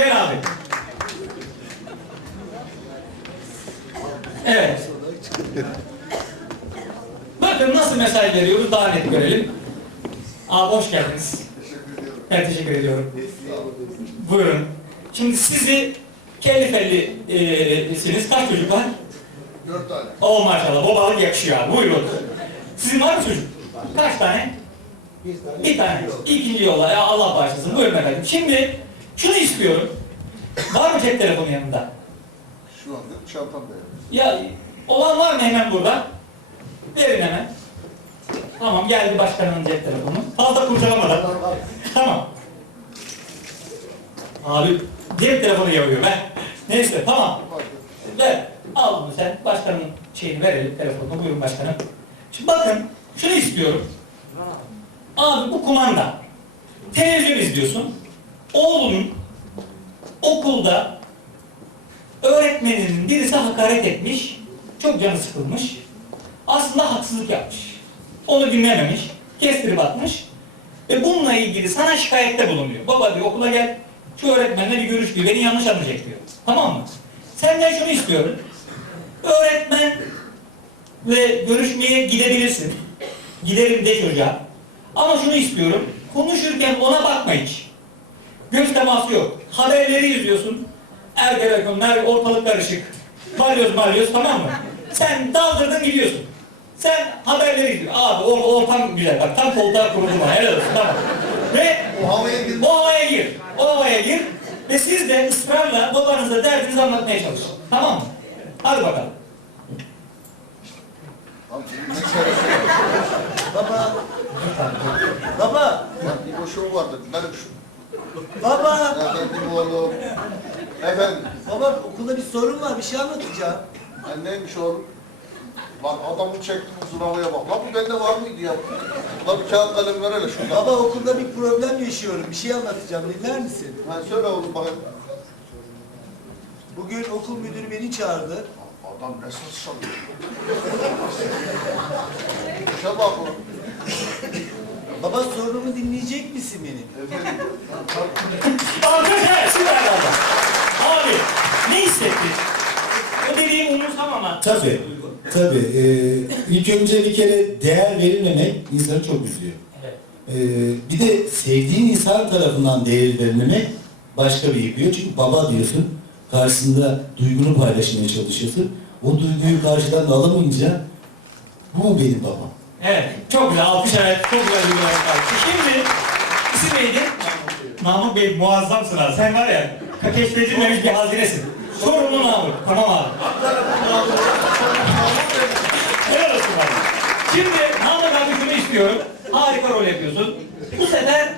Gel abi. Evet. Bakın nasıl mesaj veriyoruz daha net görelim. Abi hoş geldiniz. Ben teşekkür ediyorum. Buyurun. Şimdi sizi kellifellisiniz. Kaç çocuk var? Dört tane. Oo maşallah babalık yakışıyor abi. Buyurun. Sizin var mı çocuk? Kaç tane? Bir tane. İkinci yolla. Ya Allah bağışlasın. Buyurun efendim. Şimdi istiyorum. Var mı cep telefonu yanında? Şu anda çantamda yani. Ya olan var mı hemen burada? Verin hemen. Tamam geldi başkanın cep telefonu. Fazla kurcalamadan. tamam. Abi cep telefonu yapıyor be. Neyse tamam. Ver. Al bunu sen. Başkanın şeyini verelim telefonunu. Buyurun başkanım. Şimdi bakın şunu istiyorum. Abi bu kumanda. Televizyon izliyorsun. Oğlunun okulda öğretmeninin birisi hakaret etmiş. Çok canı sıkılmış. Aslında haksızlık yapmış. Onu dinlememiş. Kestirip atmış. Ve bununla ilgili sana şikayette bulunuyor. Baba diyor okula gel. Şu öğretmenle bir görüş diyor. Beni yanlış anlayacak diyor. Tamam mı? Senden şunu istiyorum. Öğretmen ve görüşmeye gidebilirsin. Giderim de çocuğa. Ama şunu istiyorum. Konuşurken ona bakma hiç. Göz teması yok. Haberleri izliyorsun. Ergenekonlar ortalık karışık. Balyoz balyoz tamam mı? Sen daldırdın gidiyorsun. Sen haberleri izliyorsun. Abi or ortam güzel bak tam koltuğa kurulma helal olsun tamam. Ve O havaya girdi. o havaya gir. O havaya gir. Ve siz de ısrarla babanıza derdinizi anlatmaya çalışın. Tamam mı? Hadi bakalım. Ne çaresi? Baba. Baba. Lan bir boşluğum vardı. Benim şu. Baba. Efendim oğlum. Efendim. Baba okulda bir sorun var. Bir şey anlatacağım. Ben neymiş oğlum? Lan adamı çektim zuravaya bak. Lan bu bende var mıydı ya? Lan bir kağıt kalem ver hele şuradan. Baba okulda bir problem yaşıyorum. Bir şey anlatacağım. Dinler misin? Ha, söyle oğlum bakayım. Bugün okul müdürü beni çağırdı. Adam ne ses çalıyor? İşe bak oğlum. Baba sorunumu dinleyecek misin benim? Efendim. Arkadaşlar süper valla. Abi ne hissettin? O dediğim umursam ama. Tabii. Tabii. Ee, ilk önce bir kere değer verilmemek insanı çok üzüyor. Evet. Ee, bir de sevdiğin insan tarafından değer verilmemek başka bir yıkıyor. Çünkü baba diyorsun, karşısında duygunu paylaşmaya çalışıyorsun. O duyguyu karşıdan da alamayınca bu mu benim babam? Evet. Çok güzel. Alkış evet. Çok güzel bir alkış. Şimdi isim neydi? Mahmut Bey muazzamsın abi. Sen var ya keşfedilmemiş bir hazinesin. Sorumlu Mahmut. Tamam abi. Helal olsun abi. Şimdi Mahmut abi şunu istiyorum. Harika rol yapıyorsun. Bu sefer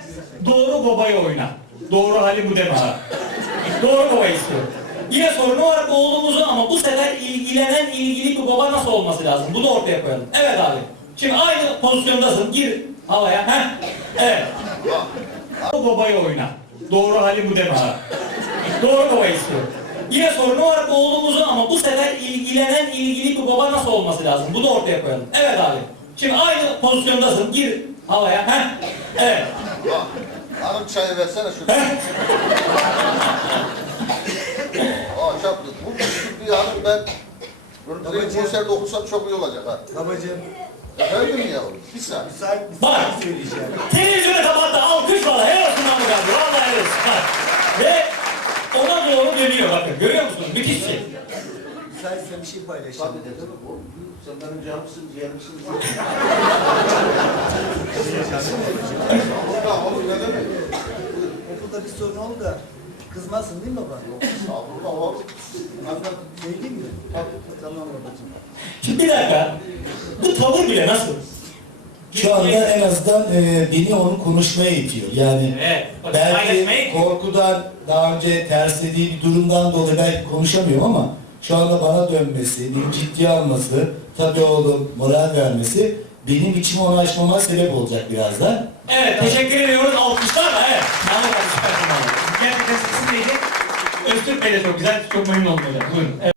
doğru babayı oyna. Doğru hali bu deme ha. Doğru babayı istiyorum. Yine sorunu var oğlumuzun ama bu sefer ilgilenen ilgili bir baba nasıl olması lazım? Bunu ortaya koyalım. Evet abi. Şimdi aynı pozisyondasın. Gir havaya. Heh. Evet. Doğru babayı oyna. Doğru hali bu deme ha. Doğru babayı istiyorum. Yine sorunu var oğlumuzun ama bu sefer ilgilenen ilgili bir baba nasıl olması lazım? Bunu ortaya koyalım. Evet abi. Şimdi aynı pozisyondasın. Gir havaya. Heh. Evet. Hanım çayı versene. Heh. Aa çaplı. Bu küçük bir hanım ben böyle direkt konserde okusam çok iyi olacak ha. Babacığım. Efendim yavrum. Bir saniye. Müsait misin? Bak. Söyleyeceğim. Televizyona kapattı. Alkış valla. Helal olsun Mahmut abi. Vallahi helal olsun. Bak. Ve ona doğru dönüyor bakın. Görüyor musunuz? Müthiş şey. Müsaitse bir şey paylaşacağım. Tabii demek oğlum? Sen benim canımsın, ciğerimsin. Estağfurullah oğlum ne demek? Okulda bir sorun oldu da. Kızmazsın değil mi baba? Estağfurullah oğlum. Anlat. Söyleyeyim mi? Tamam babacığım. Şimdi bir dakika. Bu tavır bile nasıl? Şu anda en azından e, beni onu konuşmaya itiyor. Yani Evet. Belki paylaşmayı- korkudan, daha önce terslediği bir durumdan dolayı belki konuşamıyorum ama şu anda bana dönmesi, beni ciddiye alması, tabii oğlum moral vermesi benim içimi onu aşmama sebep olacak birazdan. Evet, teşekkür ediyoruz. Alkışlarla, evet. Mahmut abi süpersin abi. Gerçekten sesin neydi? Öztürk Bey de çok güzel, çok memnun oldum hocam. Buyurun. Evet.